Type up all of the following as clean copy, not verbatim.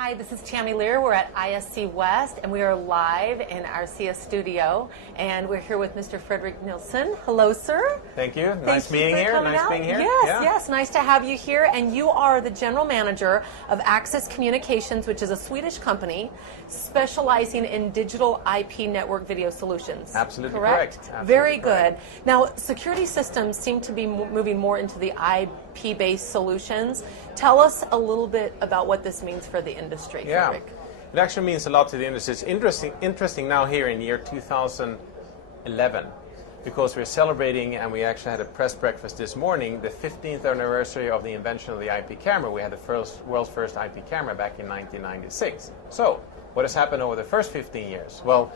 Hi, this is Tammy Lear. We're at ISC West, and we are live in our SIA studio, and we're here with Mr. Fredrik Nilsson. Hello, sir. Thank you. Nice being here. Nice being here. Yes, nice to have you here. And you are the general manager of Access Communications, which is a Swedish company specializing in digital IP network video solutions. Absolutely correct. Absolutely Very correct. good. Now, security systems seem to be moving more into the IP-based solutions. Tell us a little bit about what this means for the industry, Yeah, Fredrik. it actually means a lot to the industry. It's interesting now here in year 2011 because we're celebrating, and we actually had a press breakfast this morning, the 15th anniversary of the invention of the IP camera. We had the world's first IP camera back in 1996. So, what has happened over the first 15 years? Well,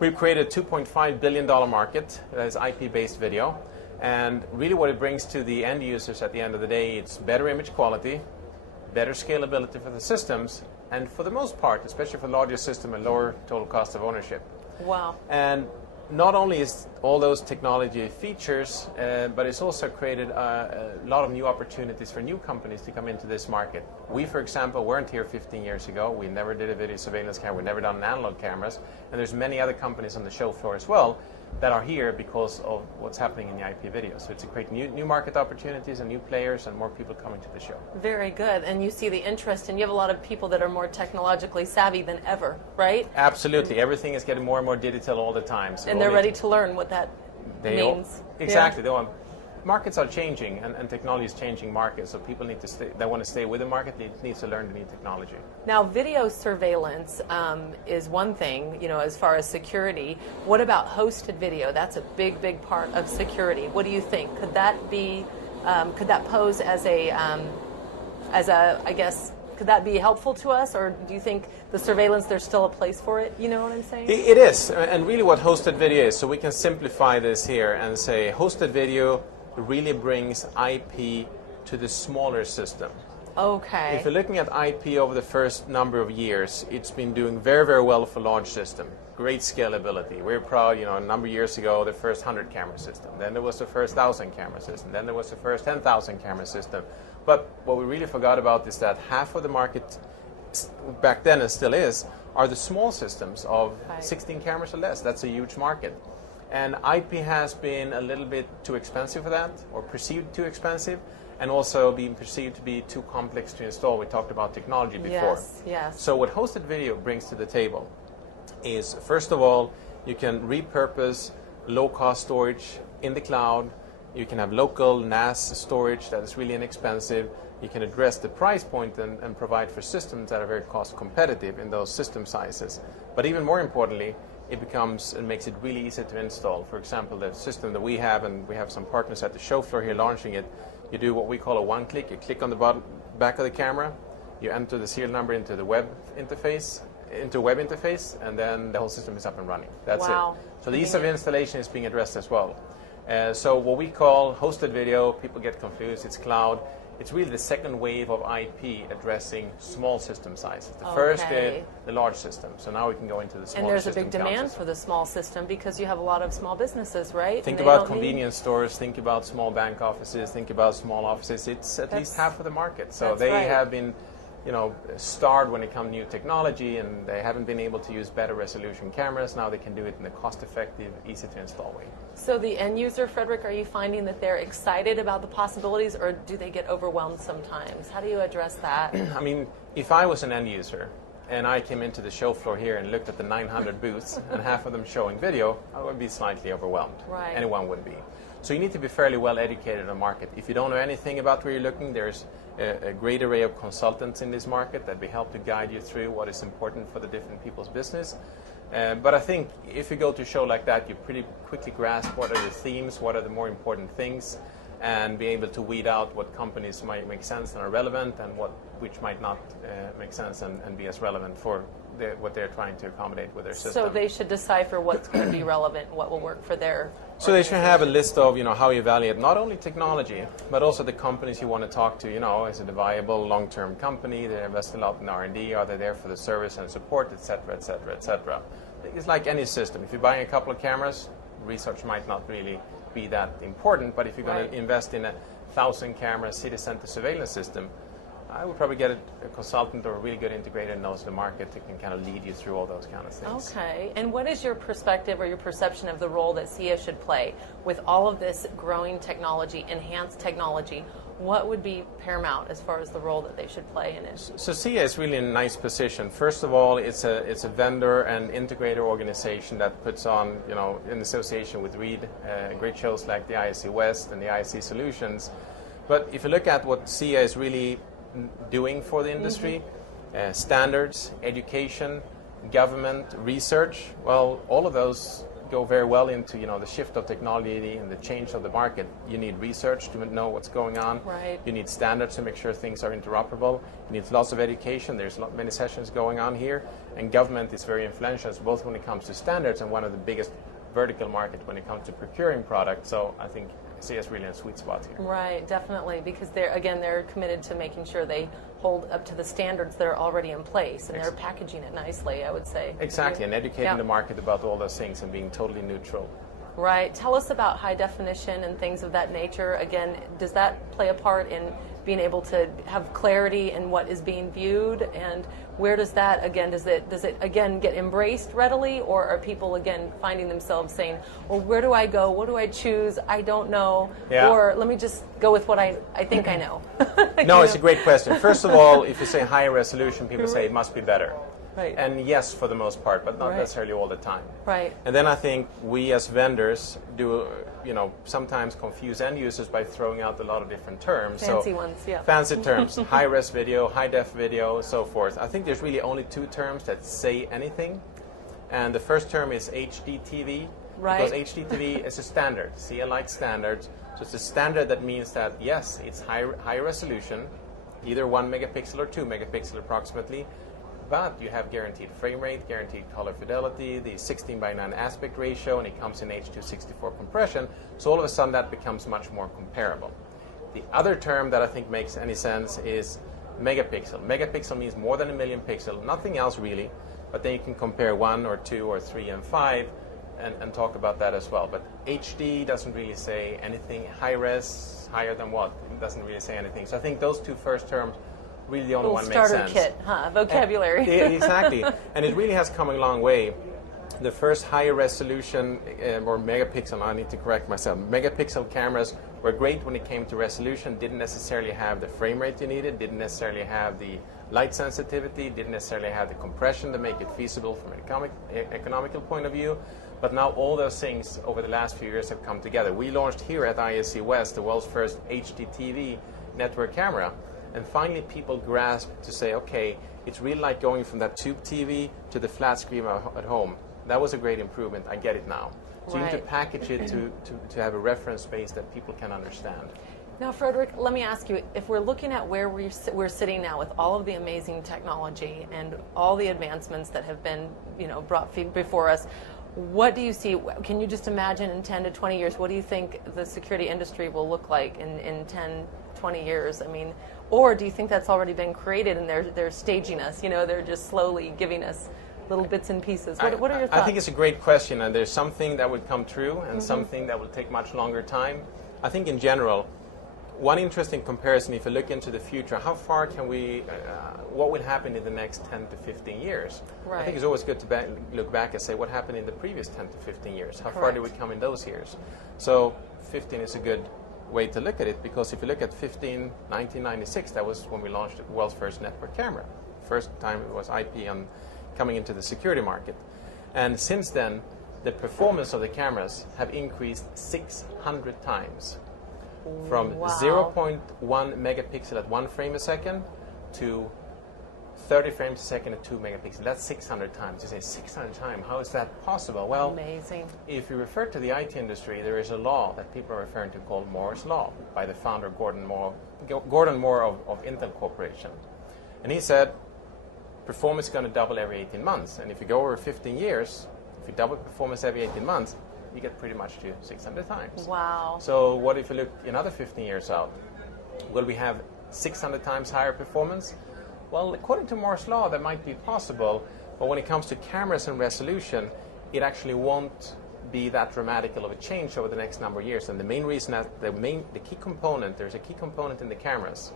we've created a $2.5 billion market that is IP-based video. And really what it brings to the end users at the end of the day, it's better image quality, better scalability for the systems, and for the most part, especially for larger system, a lower total cost of ownership. Wow. And not only is all those technology features, but it's also created a lot of new opportunities for new companies to come into this market. We, for example, weren't here 15 years ago. We never did a video surveillance camera. We've never done analog cameras. And there's many other companies on the show floor as well that are here because of what's happening in the IP video. So it's a great new market opportunities and new players and more people coming to the show. Very good. And you see the interest, and you have a lot of people that are more technologically savvy than ever, right? Absolutely. Everything is getting more and more digital all the time. So and they're ready to learn what that means. Exactly. Yeah. Markets are changing, and technology is changing markets, so people need to stay, that want to stay with the market, need to learn the new technology. Now, video surveillance is one thing, you know, as far as security. What about hosted video? That's a big, big part of security. What do you think? Could that be, could that pose as a, I guess, could that be helpful to us, or do you think the surveillance, there's still a place for it? You know what I'm saying? It is, and really what hosted video is, so we can simplify this here and say hosted video really brings IP to the smaller system. Okay. If you're looking at IP over the first number of years, it's been doing very, very well for large system. Great scalability. We're proud, you know, a number of years ago, the first 100 camera system. Then there was the first 1,000 camera system. Then there was the first 10,000 camera system. But what we really forgot about is that half of the market back then, and still is, are the small systems of 16 cameras or less. That's a huge market. And IP has been a little bit too expensive for that, or perceived too expensive, and also being perceived to be too complex to install. We talked about technology before. Yes. So what hosted video brings to the table is, first of all, you can repurpose low-cost storage in the cloud. You can have local NAS storage that is really inexpensive. You can address the price point and provide for systems that are very cost competitive in those system sizes. But even more importantly, it makes it really easy to install. For example, the system that we have, and we have some partners at the show floor here launching it, you do what we call a one-click. You click on the back of the camera, you enter the serial number into the web interface, and then the whole system is up and running. That's it. So the ease of installation is being addressed as well. So what we call hosted video, people get confused, it's cloud. It's really the second wave of IP addressing small system sizes. The first did the large system, so now we can go into the small system. And there's a big demand for the small system because you have a lot of small businesses, right? Think about convenience stores, think about small bank offices, think about small offices. It's at least half of the market. So they have been, you know, starved when it comes to new technology, and they haven't been able to use better resolution cameras. Now they can do it in a cost-effective, easy-to-install way. So the end user, Fredrik, are you finding that they're excited about the possibilities, or do they get overwhelmed sometimes? How do you address that? I mean, if I was an end user and I came into the show floor here and looked at the 900 booths and half of them showing video, I would be slightly overwhelmed. Right. Anyone would be. So you need to be fairly well educated in the market. If you don't know anything about where you're looking, there's a great array of consultants in this market that will help to guide you through what is important for the different people's business. But I think if you go to a show like that, you pretty quickly grasp what are the themes, what are the more important things, and be able to weed out what companies might make sense and are relevant, and which might not make sense and be as relevant for what they're trying to accommodate with their system. So they should decipher what's going to be relevant and what will work for their So they should have a list of, you know, how you evaluate not only technology, but also the companies you want to talk to. You know, is it a viable long-term company? They invest a lot in R&D. Are they there for the service and support, etc., etc., etc. It's like any system. If you're buying a couple of cameras, research might not really be that important. But if you're going to invest in a 1,000 camera city center surveillance system, I would probably get a consultant or a really good integrator who knows the market that can kind of lead you through all those kind of things. Okay. And what is your perspective or your perception of the role that SIA should play with all of this growing technology, enhanced technology? What would be paramount as far as the role that they should play in it? So SIA is really in a nice position. First of all, it's a vendor and integrator organization that puts on, in association with Reed, great shows like the ISC West and the ISC Solutions. But if you look at what SIA is really doing for the industry, standards, education, government, research, well, all of those go very well into the shift of technology and the change of the market. You need research to know what's going on. Right. You need standards to make sure things are interoperable. You need lots of education. There's many sessions going on here, and government is very influential, both when it comes to standards and one of the biggest vertical market when it comes to procuring products. So I think SIA is really in a sweet spot here. Right, definitely, because they're committed to making sure they hold up to the standards that are already in place, and they're packaging it nicely, I would say. Exactly, and educating the market about all those things and being totally neutral. Right. Tell us about high definition and things of that nature. Again, does that play a part in being able to have clarity in what is being viewed, and where does that does it again get embraced readily, or are people again finding themselves saying, well, where do I go, what do I choose, I don't know, or let me just go with what I think I know? No, it's a great question. First of all, if you say high resolution, people say it must be better. Right. And yes, for the most part, but not necessarily all the time. Right. And then I think we as vendors do, sometimes confuse end users by throwing out a lot of different terms. Fancy ones, yeah. Fancy terms, high-res video, high-def video, so forth. I think there's really only two terms that say anything. And the first term is HD TV. Right. Because HD TV is a standard, SIA-like standard. So it's a standard that means that, yes, it's high resolution, either 1 megapixel or 2 megapixel approximately, but you have guaranteed frame rate, guaranteed color fidelity, the 16:9 aspect ratio, and it comes in H.264 compression. So all of a sudden that becomes much more comparable. The other term that I think makes any sense is megapixel. Megapixel means more than 1 million pixels, nothing else really, but then you can compare 1 or 2 or 3 and 5 and talk about that as well. But HD doesn't really say anything. High res, higher than what? It doesn't really say anything. So I think those two first terms really the only one makes sense. Starter kit, huh? Vocabulary. Exactly. And it really has come a long way. The first higher resolution or megapixel, I need to correct myself, megapixel cameras were great when it came to resolution, didn't necessarily have the frame rate you needed, didn't necessarily have the light sensitivity, didn't necessarily have the compression to make it feasible from an economical point of view. But now all those things over the last few years have come together. We launched here at ISC West the world's first HD TV network camera. And finally people grasp to say, okay, it's really like going from that tube TV to the flat screen at home. That was a great improvement. I get it now. So you need to package it to have a reference base that people can understand. Now, Fredrik, let me ask you, if we're looking at where we're sitting now with all of the amazing technology and all the advancements that have been brought before us, what do you see? Can you just imagine in 10 to 20 years, what do you think the security industry will look like in 10, 20 years? I mean, or do you think that's already been created and they're staging us? They're just slowly giving us little bits and pieces. What are your thoughts? I think it's a great question, and there's something that would come true and something that will take much longer time. I think in general, one interesting comparison, if you look into the future, how far can we, what will happen in the next 10 to 15 years? Right. I think it's always good to look back and say what happened in the previous 10 to 15 years. How far did we come in those years? So 15 is a good way to look at it, because if you look at 1996, that was when we launched the world's first network camera. First time it was IP and coming into the security market. And since then, the performance of the cameras have increased 600 times. From 0.1 megapixel at 1 frame a second to 30 frames a second at 2 megapixels. That's 600 times. You say 600 times, how is that possible? Well, amazing. If you refer to the IT industry, there is a law that people are referring to called Moore's Law by the founder Gordon Moore of Intel Corporation. And he said, performance is going to double every 18 months. And if you go over 15 years, if you double performance every 18 months, you get pretty much to 600 times. Wow. So what if you look another 15 years out? Will we have 600 times higher performance? Well, according to Moore's Law, that might be possible. But when it comes to cameras and resolution, it actually won't be that dramatic of a change over the next number of years. And the main reason that the key component, there's a key component in the cameras.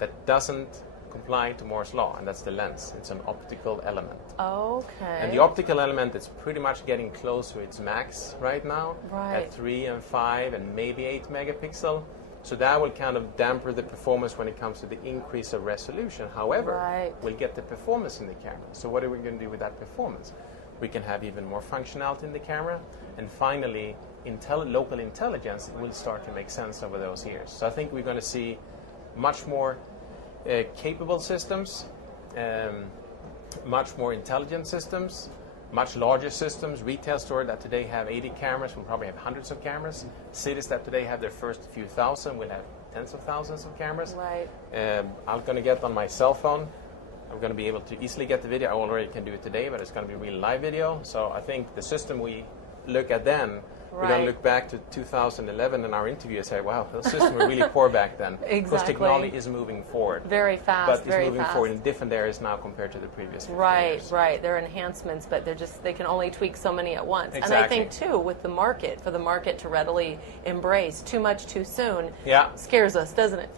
that doesn't comply to Moore's law, and that's the lens. It's an optical element. Okay. And the optical element is pretty much getting close to its max right now, Right. at 3 and 5 and maybe 8 megapixel. So that will kind of damper the performance when it comes to the increase of resolution. However, Right. we'll get the performance in the camera. So what are we going to do with that performance? We can have even more functionality in the camera, and finally, local intelligence will start to make sense over those years. So I think we're going to see much more capable systems, much more intelligent systems, much larger systems. Retail stores that today have 80 cameras will probably have hundreds of cameras. Cities that today have their first few thousand will have tens of thousands of cameras. Right. I'm going to get on my cell phone. I'm going to be able to easily get the video. I already can do it today, but it's going to be real live video. So I think the system we look at then, we're going to look back to 2011 in our interview and say, wow, those systems were really poor back then. Exactly. Because technology is moving forward. Very fast, but very it's moving fast. forward in different areas now compared to the previous 50 Right, years. right. They're enhancements, but they can only tweak so many at once. Exactly. And I think too, with the market, for the market to readily embrace too much too soon, Yeah. scares us, doesn't it?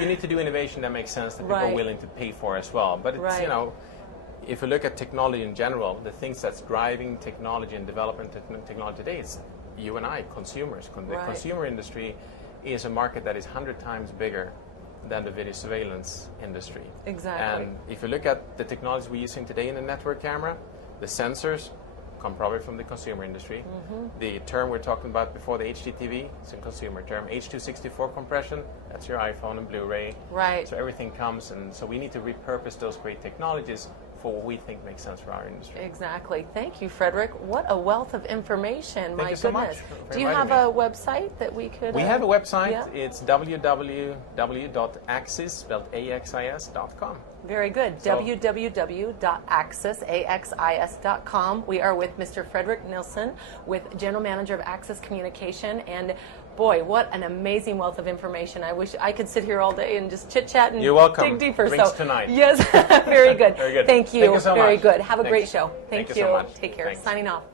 you need to do innovation that makes sense that people Right. are willing to pay for as well. But it's, Right. you know, if you look at technology in general, the things that's driving technology and development technology today is you and I, consumers. The Right. consumer industry is a market that is 100 times bigger than the video surveillance industry. Exactly. And if you look at the technology we're using today in the network camera, the sensors come probably from the consumer industry. The term we're talking about before, the HDTV, it's a consumer term. H.264 compression, that's your iPhone and Blu-ray. Right. So everything comes, and so we need to repurpose those great technologies for what we think makes sense for our industry. Exactly. Thank you, Fredrik. What a wealth of information. My you so much goodness. for Do you have inviting a website that we could? We have a website. Yeah. It's www.axis, spelled AXIS.com. Very good. So- www.axis.com. We are with Mr. Fredrik Nilsson, with General Manager of Axis Communication, and boy, what an amazing wealth of information. I wish I could sit here all day and just chit-chat and You're welcome. dig deeper. Drinks So, tonight. Yes, very good. Very good. Thank you. Thank you so Very much. good. Have a Thanks. great show. Thank you so much. Take care. Thanks. Signing off.